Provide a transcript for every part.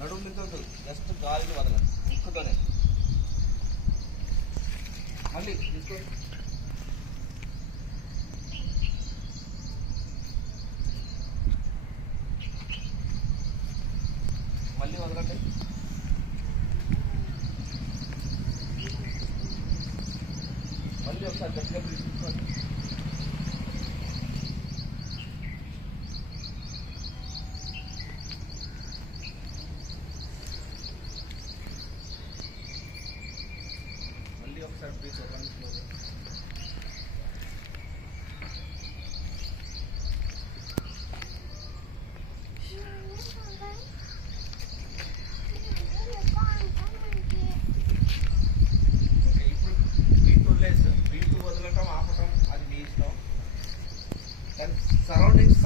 నడుము నించొద్దు, జస్ట్ గాలిని వదలండి ముక్కుతోనే. మళ్ళీ తీసుకో. మళ్ళీ వదలండి. మళ్ళీ ఒకసారి గట్టిగా తీసుకోండి. మళ్ళీ ఒకసారి ప్లీజ్ వదలండి. సరౌండింగ్స్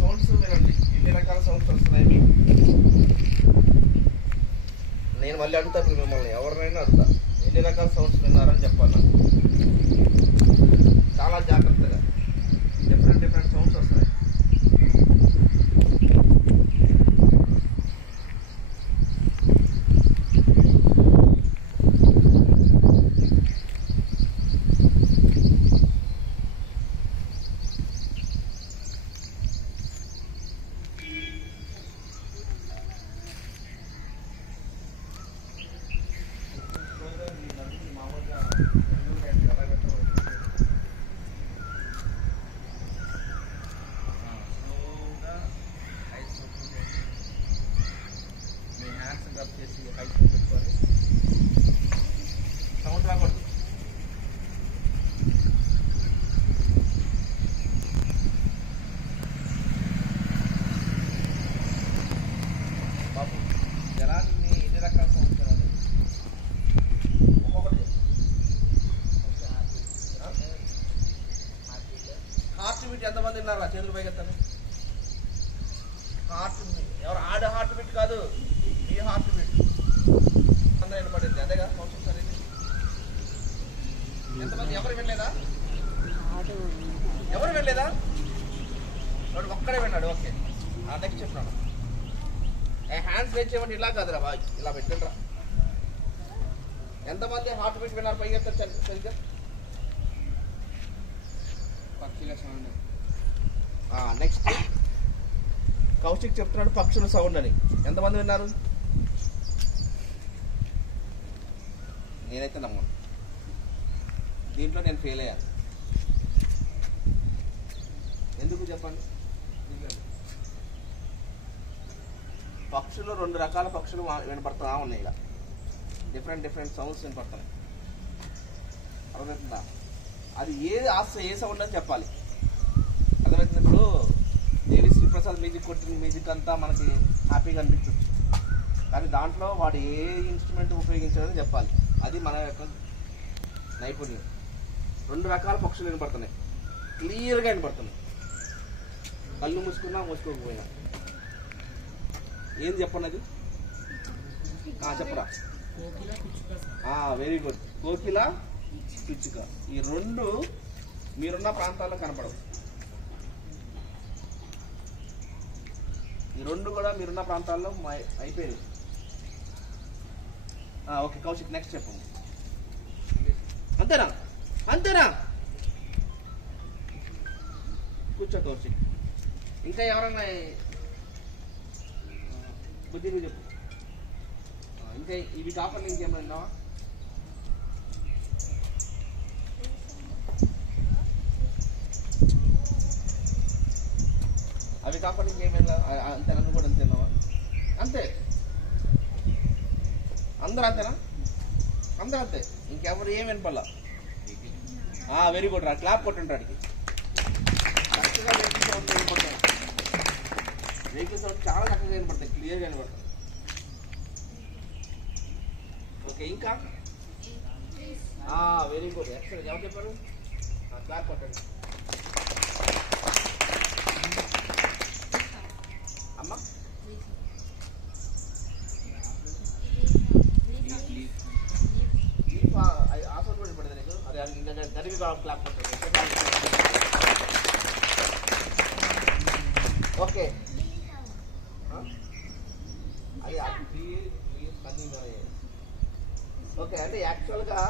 సౌండ్స్ వినండి. ఎన్ని రకాల సౌండ్స్ వస్తున్నాయి. నేను మళ్ళీ అడుగుతాను మిమ్మల్ని, ఎవరినైనా అడుగుతా, ఎన్ని రకాల సౌండ్స్ విన్నారని చెప్పాలి నాకు. చాలా జాగ్రత్తగా. డిఫరెంట్ సౌండ్స్ వస్తున్నాయి. చేసి హైట్ పెట్టుకొని సౌండ్ రాకూడదు. బాబు జలాన్ని ఎన్ని రకాల సౌండ్స్ రాదు, ఒక్కొక్కటి. హార్ట్ బీట్ ఎంతమంది విన్నారా? చేతులు పైకెత్తండి. హార్ట్ ఎవరు ఆడే హార్ట్ బీట్ కాదు, ఈ హార్ట్ బీట్ అందరూ వినపడింది. అదేగా సంవత్సరం సరే. ఎంతమంది ఎవరు వినలేదా? ఎవరు వినలేదా? వాడు ఒక్కడే విన్నాడు. ఓకే, నెక్స్ట్ చెప్తున్నాను. హ్యాండ్స్ రేట్ చేయమంటే ఇలా కాదురా బాయ్, ఇలా పెట్టండి రా. ఎంతమంది హార్ట్ బీట్ విన్నారు? పైగా సరిగ్గా పక్షుల సౌండ్. నెక్స్ట్ కౌశిక్ చెప్తున్నాడు పక్షుల సౌండ్ అని. ఎంతమంది విన్నారు? నేనైతే నమ్మను. దీంట్లో నేను ఫెయిల్ అయ్యాను. ఎందుకు చెప్పండి? పక్షులు 2 రకాల పక్షులు వినపడుతూ ఉన్నాయి. ఇలా డిఫరెంట్ సౌండ్స్ వినపడుతున్నాయి. అర్థమవుతుందా? అది ఏ సౌండ్ అని చెప్పాలి. అర్థమవుతుంది? ఇప్పుడు దేవిశ్రీ ప్రసాద్ మ్యూజిక్ కొట్టిన మ్యూజిక్ అంతా మనకి హ్యాపీగా అనిపించవచ్చు, కానీ దాంట్లో వాడు ఏ ఇన్స్ట్రుమెంట్ ఉపయోగించాడని చెప్పాలి. అది మన యొక్క నైపుణ్యం. 2 రకాల పక్షులు వినపడుతున్నాయి, క్లియర్గా వినపడుతున్నాయి. కళ్ళు మూసుకున్నా మూసుకోకపోయినా. ఏం చెప్పండి అది? చెప్పరా. Very good. కోకిల, పిచ్చుక. ఈ 2 మీరున్న ప్రాంతాల్లో కనపడవు. ఈ 2 కూడా మీరున్న ప్రాంతాల్లో అయిపోయాయి. ఓకే కౌశిక్, నెక్స్ట్ చెప్పు. అంతేనా? కూర్చో కౌశిక్. ఇంకా ఎవరన్నా బుద్ధిగా చెప్పు. ఇంకా ఇవి కాకుండా ఇంకేమైనా ఉన్నావా? అవి కాకుండా ఇంకేమైనా అంతే? నన్ను కూడా అంతేనావా? అంతే, అందరూ అంతేనా? అందరూ అంతే, ఇంకెవరు ఏం వినపల్లా. వెరీ గుడ్ రా, క్లాప్ కొట్టుంటాడికి. కరెక్ట్గా వెహికల్ సౌండ్ వినపడతాయి. వెహికల్ సౌండ్ చాలా చక్కగా వినపడతాయి, క్లియర్గా వినపడతాయి. ఓకే, ఇంకా వెరీ గుడ్, ఎక్సలెంట్. ఎవరు చెప్పారు? క్లాప్ కొట్టండి. అమ్మా ఓకే, ఓకే, అంటే యాక్చువల్గా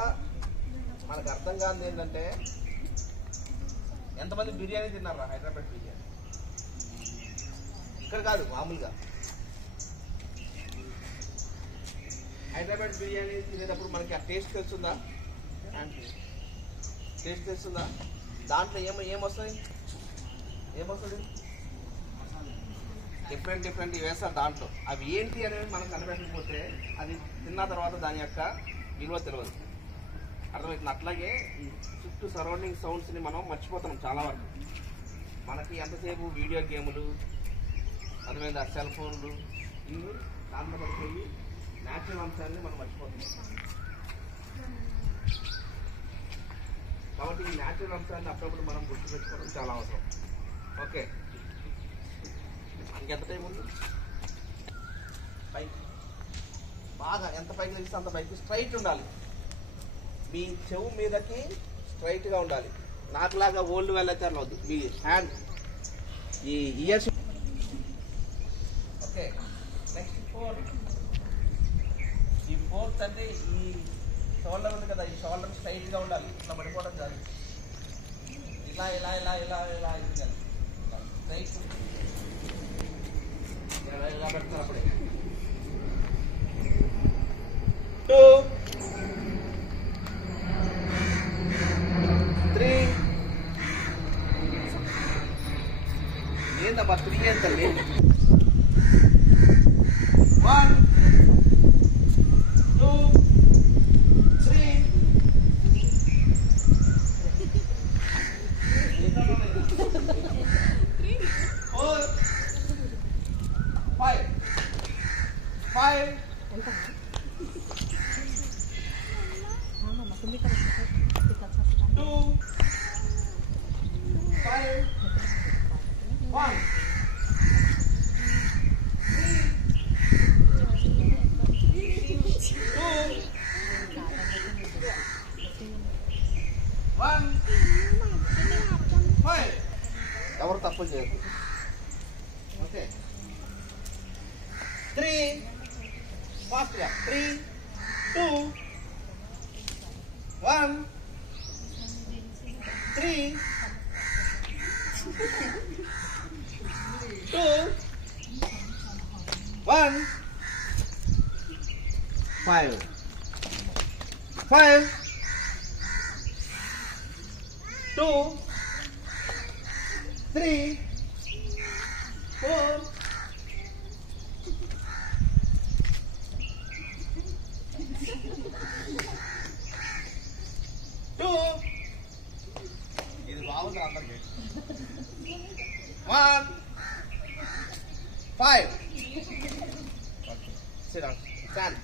మనకు అర్థం కాదు ఏంటంటే ఎంతమంది బిర్యానీ తిన్నారా? హైదరాబాద్ బిర్యానీ ఇక్కడ కాదు, మామూలుగా హైదరాబాద్ బిర్యానీ తినేటప్పుడు మనకి ఆ టేస్ట్ తెలుస్తుందా? టేస్ట్ తెలుస్తుందా? దాంట్లో ఏమొస్తుంది? డిఫరెంట్ వేస్తారు దాంట్లో. అవి ఏంటి అనేది మనం కనిపెట్టకపోతే అది తిన్న తర్వాత దాని యొక్క విలువ తెలియదు. అర్థమవుతుంది. అట్లాగే చుట్టూ సరౌండింగ్ సౌండ్స్ని మనం మర్చిపోతున్నాం చాలా వరకు. మనకి ఎంతసేపు వీడియో గేములు, అర్థమైంది, ఆ సెల్ ఫోన్లు, ఇవి దాంట్లో పడిపోయి న్యాచురల్ అంశాన్ని మనం మర్చిపోతున్నాం. కాబట్టి ఈ న్యాచురల్ అంశాన్ని అప్పుడప్పుడు మనం గుర్తుపెట్టుకోవడం చాలా అవసరం. ఓకే, మనకి ఎంత టైం ఉంది? పైకి బాగా ఎంత పైకి తెలిస్తే అంత పైకి స్ట్రైట్ ఉండాలి. మీ చెవు మీదకి స్ట్రైట్గా ఉండాలి. నాకులాగా ఓల్డ్ వెళ్ళచ్చారు వద్దు. మీ హ్యాండ్ ఈ ఇయర్స్. Okay, next 4. ఈ 4th అంటే ఈ షోల్డర్ ఉంది కదా, ఈ షోల్డర్ స్ట్రైట్గా ఉండాలి. ఇట్లా పడిపోవడం కాదు. ఇలా ఇలా ఇలా ఇలా ఇలా ఇది కాదు, స్ట్రైట్ ఇలా పెడతారు. అప్పుడే 2, 3. ఏందమ్మా 3 ఏంటండి? 1, 2, 3. 4, 5. 5. ఎవరు తప్పులు చేయరు. ఓకే, 3. ఫాస్ట్గా 3, 2, 1, 3, 2, 1, 5. 5, 2, 3, 4. ఇది బాగుంది అందరికి. 1, 5. Sit down. Stand.